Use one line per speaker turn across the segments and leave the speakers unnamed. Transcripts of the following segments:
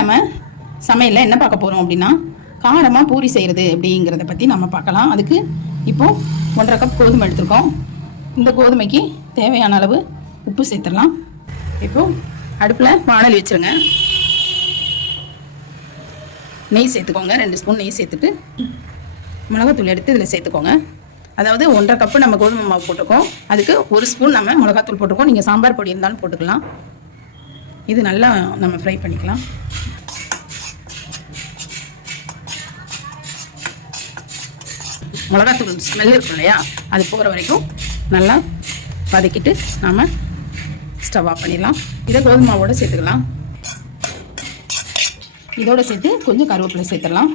நம்ம சமையலில் என்ன பார்க்க போகிறோம் அப்படின்னா காரமாக பூரி செய்கிறது அப்படிங்கிறத பற்றி நம்ம பார்க்கலாம். அதுக்கு இப்போது ஒன்றரை கப் கோதுமை எடுத்துருக்கோம். இந்த கோதுமைக்கு தேவையான அளவு உப்பு சேர்த்துடலாம். இப்போ அடுப்பில் வானல் வச்சுருங்க. நெய் சேர்த்துக்கோங்க. ரெண்டு ஸ்பூன் நெய் சேர்த்துட்டு மிளகாத்தூள் எடுத்து இதில் சேர்த்துக்கோங்க. அதாவது ஒன்றரை கப்பு நம்ம கோதுமை மாவு போட்டிருக்கோம். அதுக்கு ஒரு ஸ்பூன் நம்ம மிளகாத்தூள் போட்டிருக்கோம். நீங்கள் சாம்பார் பொடி இருந்தாலும் போட்டுக்கலாம். இது நல்லா நம்ம ஃப்ரை பண்ணிக்கலாம். மிளகாத்தூள் ஸ்மெல் இருக்கும் இல்லையா? அது போகிற வரைக்கும் நல்லா வதக்கிட்டு நாம் ஸ்டவ் ஆஃப் பண்ணிடலாம். இதை கோதுமை மாவோட சேர்த்துக்கலாம். இதோட சேர்த்து கொஞ்சம் கருவேப்பிலை சேர்த்துடலாம்.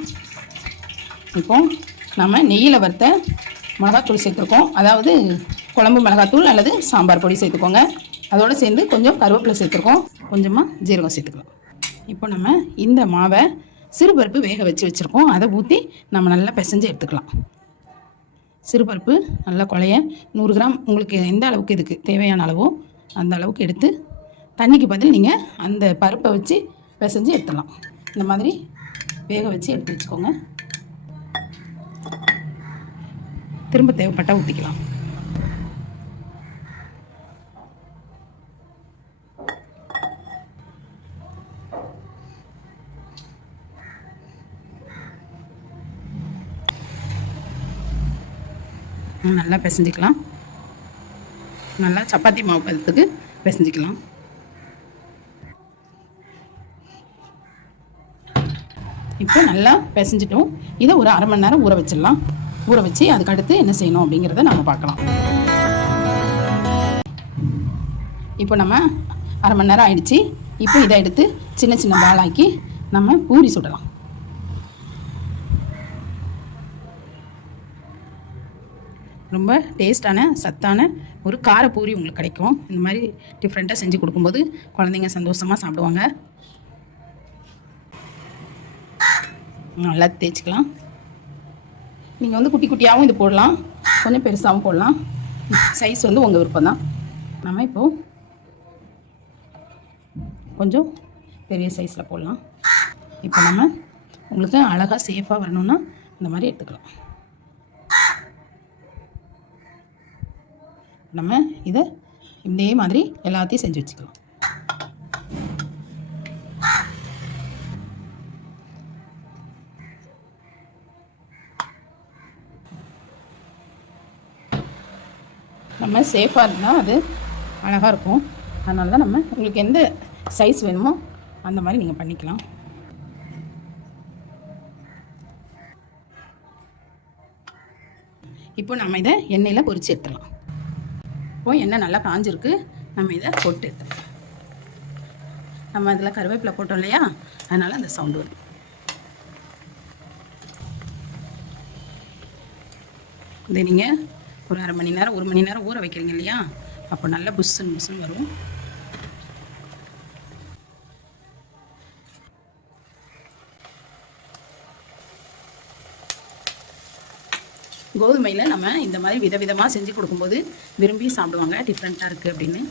இப்போ நம்ம நெய்யில் வறுத்த மிளகாத்தூள் சேர்த்துருக்கோம். அதாவது குழம்பு மிளகாத்தூள் அல்லது சாம்பார் பொடி சேர்த்துக்கோங்க. அதோடு சேர்ந்து கொஞ்சம் கருவேப்பிலை சேர்த்துருக்கோம். கொஞ்சமாக ஜீரகம் சேர்த்துக்கலாம். இப்போ நம்ம இந்த மாவை சிறுபருப்பு வேக வச்சு வச்சுருக்கோம். அதை ஊற்றி நம்ம நல்லா பிசைஞ்சு எடுத்துக்கலாம். சிறுபருப்பு நல்லா குழைய நூறு கிராம் உங்களுக்கு எந்த அளவுக்கு இதுக்கு தேவையான அளவோ அந்த அளவுக்கு எடுத்து தண்ணிக்கு பதில் நீங்கள் அந்த பருப்பை வச்சு பிசைஞ்சு எடுத்துடலாம் இந்த மாதிரி வேக வச்சு எடுத்து வச்சுக்கோங்க. திரும்ப தேவைப்பட்டால் ஊற்றிக்கலாம் நல்லா பிசைஞ்சிக்கலாம். நல்லா சப்பாத்தி மாவு பதத்துக்கு பிசைஞ்சிக்கலாம். இப்போ நல்லா பிசைஞ்சிட்டோம். இதை ஒரு அரை மணி நேரம் ஊற வச்சிடலாம். ஊற வச்சு அதுக்கு அடுத்து என்ன செய்யணும் அப்படிங்கிறத நம்ம பார்க்கலாம். இப்போ நம்ம அரை மணி நேரம் ஆயிடுச்சு. இப்போ இதை எடுத்து சின்ன சின்ன பாலாக்கி நம்ம பூரி சுடலாம். ரொம்ப டேஸ்டான சத்தான ஒரு கார பூரி உங்களுக்கு கிடைக்கும். இந்த மாதிரி டிஃப்ரெண்ட்டாக செஞ்சு கொடுக்கும்போது குழந்தைங்க சந்தோஷமாக சாப்பிடுவாங்க. நல்லா தேய்ச்சிக்கலாம். நீங்கள் வந்து குட்டி குட்டியாகவும் இது போடலாம். கொஞ்சம் பெருசாகவும் போடலாம். சைஸ் வந்து உங்கள் விருப்பம் தான் நம்ம இப்போது கொஞ்சம் பெரிய சைஸில் போடலாம். இப்போ நம்ம உங்களுக்கு அழகாக சேஃபாக வரணும்னா இந்த மாதிரி எடுத்துக்கலாம். நம்ம இதை இதே மாதிரி எல்லாத்தையும் செஞ்சு வச்சுக்கலாம். நம்ம சேஃபாக இருந்தால் அது அழகாக இருக்கும். அதனால தான் நம்ம உங்களுக்கு எந்த சைஸ் வேணுமோ அந்த மாதிரி நீங்கள் பண்ணிக்கலாம். இப்போ நம்ம இதை எண்ணெயில் பொறிச்சு எடுத்துடலாம். இப்போ எண்ணெய் நல்லா காஞ்சிருக்கு. நம்ம இதை போட்டு எடுத்துடலாம் நம்ம அதில் கருவேப்பிலை போட்டோம் இல்லையா? அதனால் அந்த சவுண்டு வரும் இதை நீங்கள் ஒரு அரை மணி நேரம் ஒரு மணி நேரம் ஊற வைக்கிறீங்க இல்லையா? அப்போ நல்லா புஷ்ஷுன்னு புஷ்ஷுன்னு வரும். கோதுமையில் நம்ம இந்த மாதிரி விதவிதமாக செஞ்சு கொடுக்கும்போது விரும்பி சாப்பிடுவாங்க. டிஃப்ரெண்ட்டாக இருக்குது அப்படின்னு.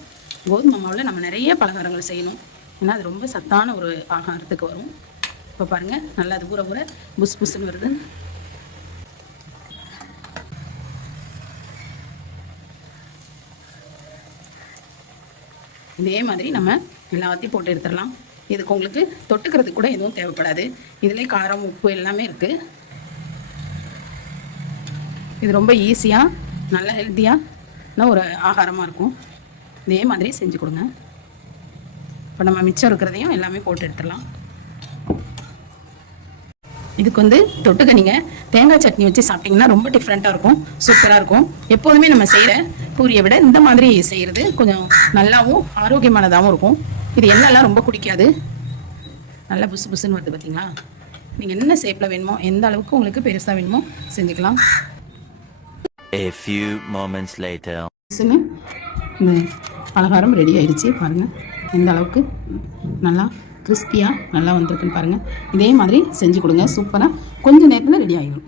கோதுமை மாவில் நம்ம நிறைய பலகாரங்கள் செய்யணும். ஏன்னா அது ரொம்ப சத்தான ஒரு ஆகாரத்துக்கு வரும். இப்போ பாருங்கள் நல்லா அது ஊற ஊற புஸ் புஸ்ன்னு வருது. இதே மாதிரி நம்ம எல்லாத்தையும் போட்டு எடுத்துடலாம். இதுக்கு உங்களுக்கு தொட்டுக்கிறதுக்கு கூட எதுவும் தேவைப்படாது. இதிலே காரம் உப்பு எல்லாமே இருக்குது இது ரொம்ப ஈஸியாக நல்ல ஹெல்த்தியாக ஒரு ஆகாரமாக இருக்கும். இதே மாதிரி செஞ்சு கொடுங்க. இப்போ நம்ம மிச்சம் இருக்கிறதையும் எல்லாமே போட்டு எடுத்துடலாம். இதுக்கு வந்து தொட்டுக்க நீங்கள் தேங்காய் சட்னி வச்சு சாப்பிட்டிங்கன்னா ரொம்ப டிஃப்ரெண்ட்டாக இருக்கும். சூப்பராக இருக்கும். எப்போதுமே நம்ம செய்கிற பூரியை விட இந்த மாதிரி செய்கிறது கொஞ்சம் நல்லாவும் ஆரோக்கியமானதாகவும் இருக்கும். இது எண்ணெய்லாம் ரொம்ப குடிக்காது. நல்லா புசு புசுன்னு வருது பார்த்தீங்களா நீங்கள் என்ன ஷேப்பில் வேணுமோ எந்த அளவுக்கு உங்களுக்கு பெருசாக வேணுமோ செஞ்சுக்கலாம்.
A few moments later.
இந்த பலகாரம் ரெடி ஆயிடுச்சு பாருங்கள் இந்த அளவுக்கு நல்லா கிறிஸ்பியாக நல்லா வந்திருக்குன்னு பாருங்கள் இதே மாதிரி செஞ்சு கொடுங்க சூப்பராக கொஞ்சம் நேரத்தில் ரெடி ஆகிடும்